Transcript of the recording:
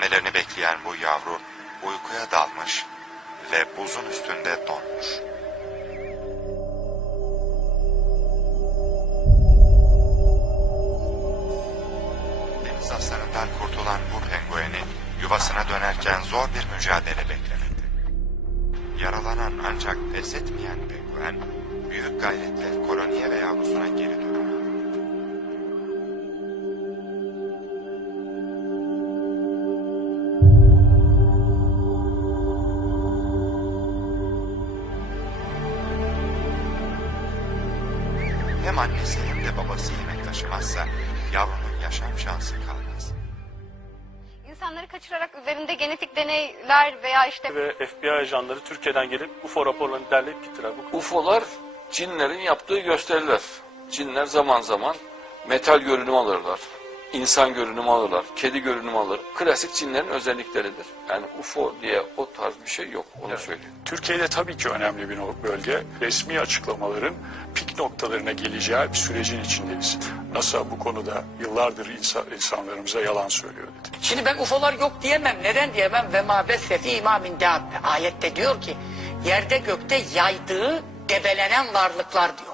beslenmelerini bekleyen bu yavru uykuya dalmış ve buzun üstünde donmuş. Deniz aslanından kurtulan bu penguenin yuvasına dönerken zor bir mücadele beklemekte. Yaralanan ancak pes etmeyen penguen büyük gayretle koloniye ve yavrusuna geri dönüyor. Hem annesi hem de babası yemek taşımazsa yavrunun yaşam şansı kalmaz. İnsanları kaçırarak üzerinde genetik deneyler veya işte ve FBI ajanları Türkiye'den gelip UFO raporlarını derleyip gittiler. UFO'lar cinlerin yaptığı gösteriler. Cinler zaman zaman metal görünüm alırlar. İnsan görünümü alırlar. Kedi görünümü alır. Klasik cinlerin özellikleridir. Yani UFO diye o tarz bir şey yok. Onu söyleyeyim. Türkiye'de tabii ki önemli bir bölge. Resmi açıklamaların pik noktalarına geleceği bir sürecin içindeyiz. NASA bu konuda yıllardır insa- insanlarımıza yalan söylüyor dedi. Şimdi ben UFO'lar yok diyemem. Neden diyemem? Ve ma bessefi imamin. Ayette diyor ki yerde gökte yaydığı debelenen varlıklar diyor.